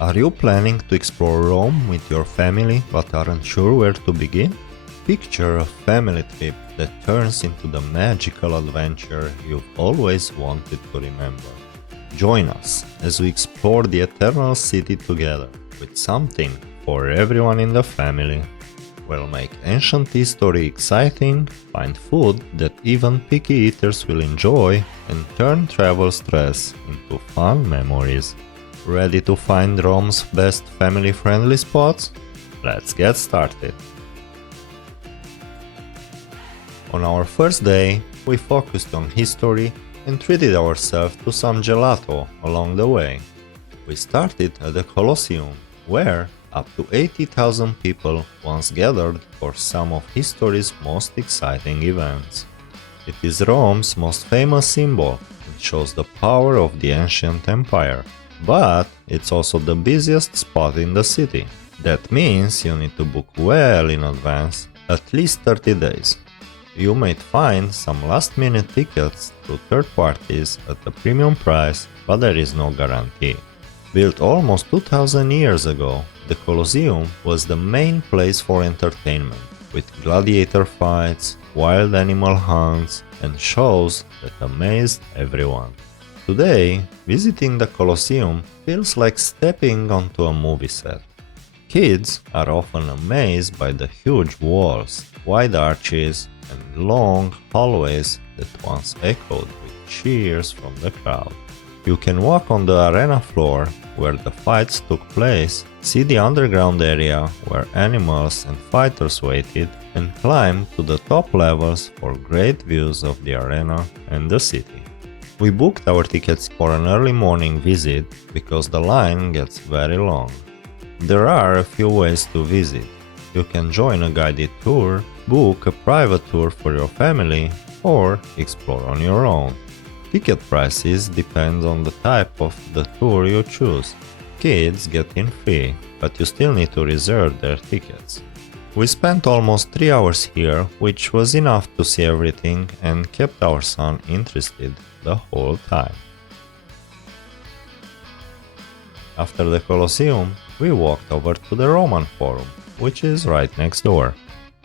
Are you planning to explore Rome with your family but aren't sure where to begin? Picture a family trip that turns into the magical adventure you've always wanted to remember. Join us as we explore the eternal city together, with something for everyone in the family. We'll make ancient history exciting, find food that even picky eaters will enjoy, and turn travel stress into fun memories. Ready to find Rome's best family-friendly spots? Let's get started! On our first day, we focused on history and treated ourselves to some gelato along the way. We started at the Colosseum, where up to 80,000 people once gathered for some of history's most exciting events. It is Rome's most famous symbol and shows the power of the ancient empire. But it's also the busiest spot in the city. That means you need to book well in advance, at least 30 days. You might find some last-minute tickets through third parties at a premium price, but there is no guarantee. Built almost 2000 years ago, the Colosseum was the main place for entertainment, with gladiator fights, wild animal hunts, and shows that amazed everyone. Today, visiting the Colosseum feels like stepping onto a movie set. Kids are often amazed by the huge walls, wide arches, and long hallways that once echoed with cheers from the crowd. You can walk on the arena floor where the fights took place, see the underground area where animals and fighters waited, and climb to the top levels for great views of the arena and the city. We booked our tickets for an early morning visit because the line gets very long. There are a few ways to visit. You can join a guided tour, book a private tour for your family, or explore on your own. Ticket prices depend on the type of the tour you choose. Kids get in free, but you still need to reserve their tickets. We spent almost 3 hours here, which was enough to see everything and kept our son interested the whole time. After the Colosseum, we walked over to the Roman Forum, which is right next door.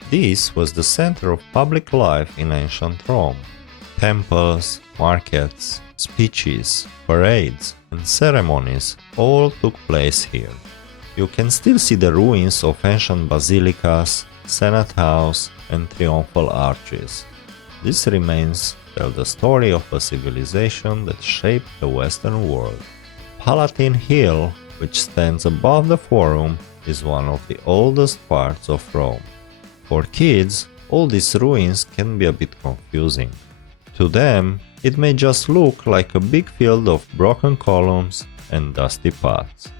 This was the center of public life in ancient Rome. Temples, markets, speeches, parades, and ceremonies all took place here. You can still see the ruins of ancient basilicas, Senate House, and triumphal arches. These remains tell the story of a civilization that shaped the Western world. Palatine Hill, which stands above the Forum, is one of the oldest parts of Rome. For kids, all these ruins can be a bit confusing. To them, it may just look like a big field of broken columns and dusty paths.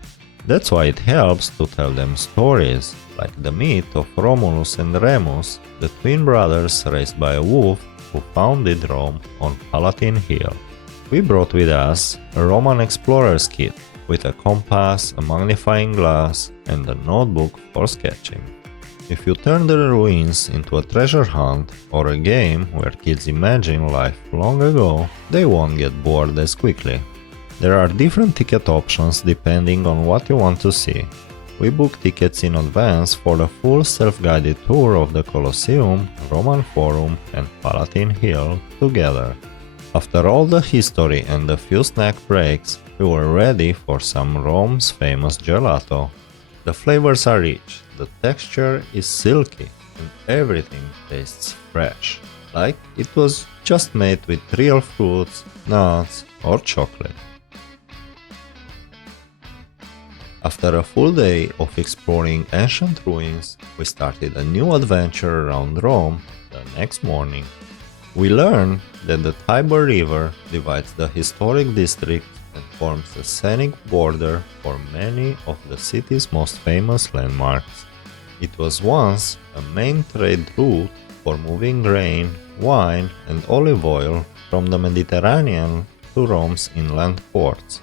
That's why it helps to tell them stories, like the myth of Romulus and Remus, the twin brothers raised by a wolf who founded Rome on Palatine Hill. We brought with us a Roman explorer's kit, with a compass, a magnifying glass, and a notebook for sketching. If you turn the ruins into a treasure hunt or a game where kids imagine life long ago, they won't get bored as quickly. There are different ticket options depending on what you want to see. We booked tickets in advance for the full self-guided tour of the Colosseum, Roman Forum, and Palatine Hill together. After all the history and a few snack breaks, we were ready for some Rome's famous gelato. The flavors are rich, the texture is silky, and everything tastes fresh, like it was just made with real fruits, nuts, or chocolate. After a full day of exploring ancient ruins, we started a new adventure around Rome the next morning. We learned that the Tiber River divides the historic district and forms a scenic border for many of the city's most famous landmarks. It was once a main trade route for moving grain, wine, and olive oil from the Mediterranean to Rome's inland ports.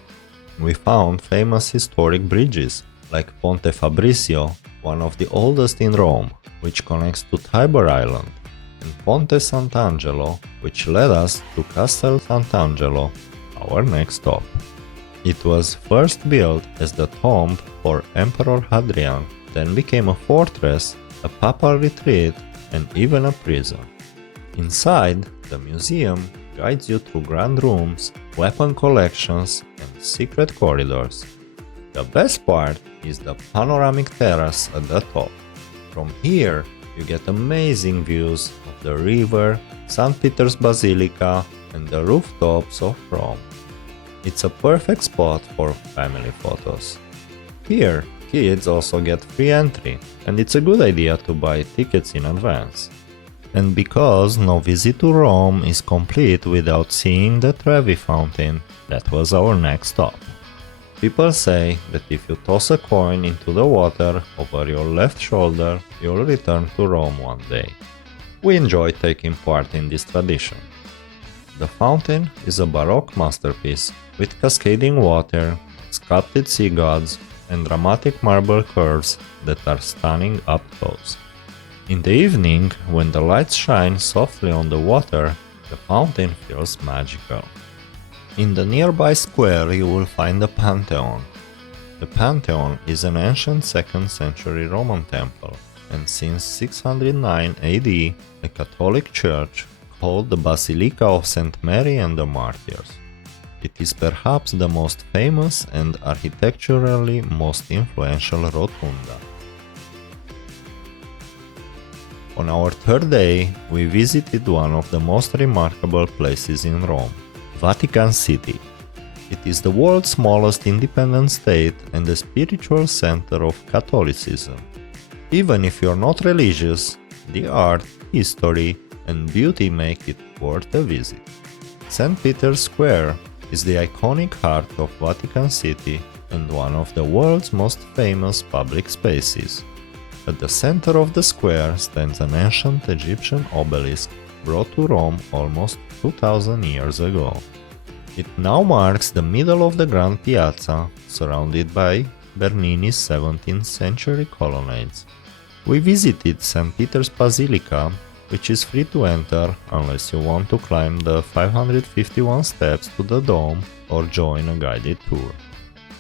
We found famous historic bridges, like Ponte Fabricio, one of the oldest in Rome, which connects to Tiber Island, and Ponte Sant'Angelo, which led us to Castel Sant'Angelo, our next stop. It was first built as the tomb for Emperor Hadrian, then became a fortress, a papal retreat, and even a prison. Inside, the museum guides you through grand rooms, weapon collections, and secret corridors. The best part is the panoramic terrace at the top. From here, you get amazing views of the river, St. Peter's Basilica, and the rooftops of Rome. It's a perfect spot for family photos. Here, kids also get free entry, and it's a good idea to buy tickets in advance. And because no visit to Rome is complete without seeing the Trevi Fountain, that was our next stop. People say that if you toss a coin into the water over your left shoulder, you'll return to Rome one day. We enjoy taking part in this tradition. The fountain is a Baroque masterpiece with cascading water, sculpted sea gods, and dramatic marble curves that are stunning up close. In the evening, when the lights shine softly on the water, the fountain feels magical. In the nearby square you will find the Pantheon. The Pantheon is an ancient 2nd century Roman temple, and since 609 AD, a Catholic church called the Basilica of St. Mary and the Martyrs. It is perhaps the most famous and architecturally most influential rotunda. On our third day, we visited one of the most remarkable places in Rome, Vatican City. It is the world's smallest independent state and the spiritual center of Catholicism. Even if you're not religious, the art, history, and beauty make it worth a visit. St. Peter's Square is the iconic heart of Vatican City and one of the world's most famous public spaces. At the center of the square stands an ancient Egyptian obelisk brought to Rome almost 2000 years ago. It now marks the middle of the Grand Piazza, surrounded by Bernini's 17th century colonnades. We visited St. Peter's Basilica, which is free to enter unless you want to climb the 551 steps to the dome or join a guided tour.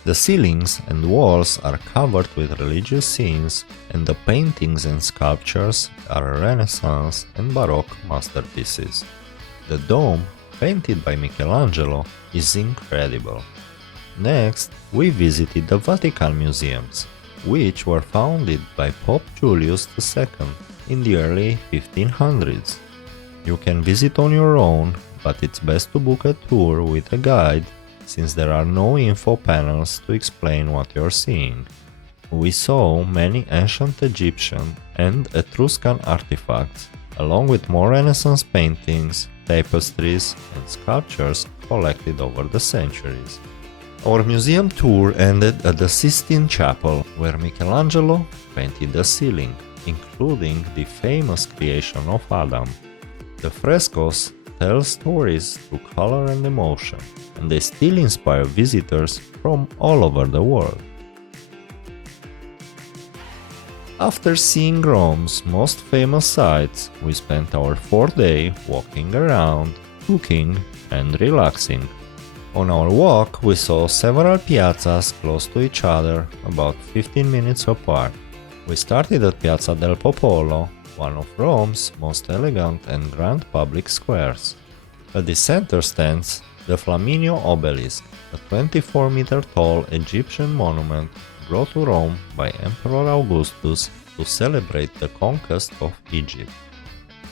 The ceilings and walls are covered with religious scenes, and the paintings and sculptures are Renaissance and Baroque masterpieces. The dome, painted by Michelangelo, is incredible. Next, we visited the Vatican Museums, which were founded by Pope Julius II in the early 1500s. You can visit on your own, but it's best to book a tour with a guide, since there are no info panels to explain what you're seeing. We saw many ancient Egyptian and Etruscan artifacts, along with more Renaissance paintings, tapestries, and sculptures collected over the centuries. Our museum tour ended at the Sistine Chapel, where Michelangelo painted the ceiling, including the famous creation of Adam. The frescoes tell stories through color and emotion, and they still inspire visitors from all over the world. After seeing Rome's most famous sights, we spent our fourth day walking around, cooking, and relaxing. On our walk, we saw several piazzas close to each other, about 15 minutes apart. We started at Piazza del Popolo, one of Rome's most elegant and grand public squares. At the center stands the Flaminio Obelisk, a 24-meter-tall Egyptian monument brought to Rome by Emperor Augustus to celebrate the conquest of Egypt.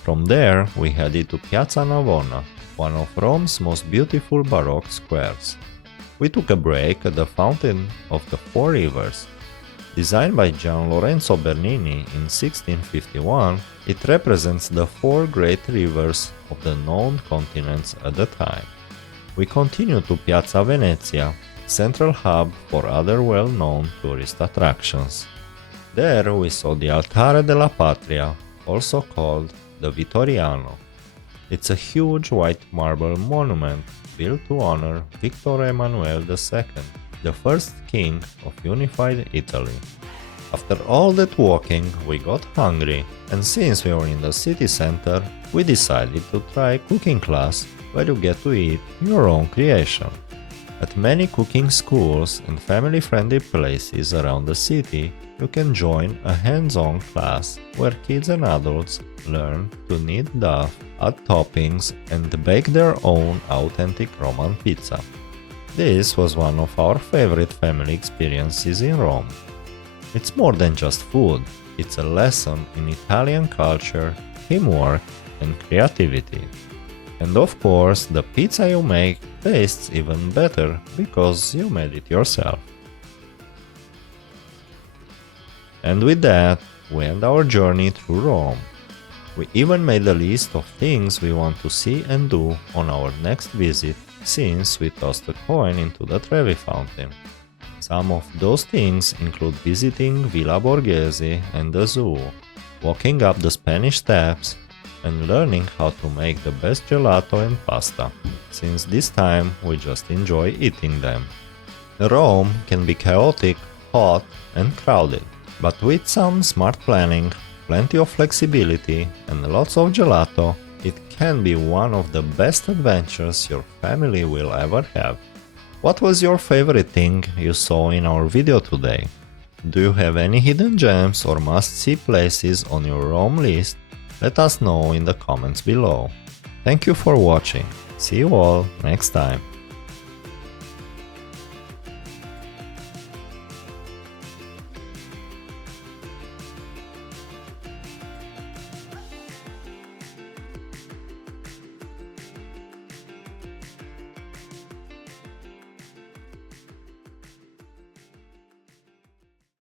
From there, we headed to Piazza Navona, one of Rome's most beautiful Baroque squares. We took a break at the Fountain of the Four Rivers. Designed by Gian Lorenzo Bernini in 1651, it represents the four great rivers of the known continents at the time. We continue to Piazza Venezia, central hub for other well-known tourist attractions. There we saw the Altare della Patria, also called the Vittoriano. It's a huge white marble monument built to honor Victor Emmanuel II, the first king of unified Italy. After all that walking, we got hungry, and since we were in the city center, we decided to try a cooking class where you get to eat your own creation. At many cooking schools and family-friendly places around the city, you can join a hands-on class where kids and adults learn to knead dough, add toppings, and bake their own authentic Roman pizza. This was one of our favorite family experiences in Rome. It's more than just food, it's a lesson in Italian culture, teamwork, and creativity. And of course, the pizza you make tastes even better because you made it yourself. And with that, we end our journey through Rome. We even made a list of things we want to see and do on our next visit, since we tossed a coin into the Trevi Fountain. Some of those things include visiting Villa Borghese and the zoo, walking up the Spanish Steps, and learning how to make the best gelato and pasta, since this time we just enjoy eating them. Rome can be chaotic, hot, and crowded, but with some smart planning, plenty of flexibility, and lots of gelato, it can be one of the best adventures your family will ever have. What was your favorite thing you saw in our video today? Do you have any hidden gems or must-see places on your Rome list? Let us know in the comments below. Thank you for watching. See you all next time.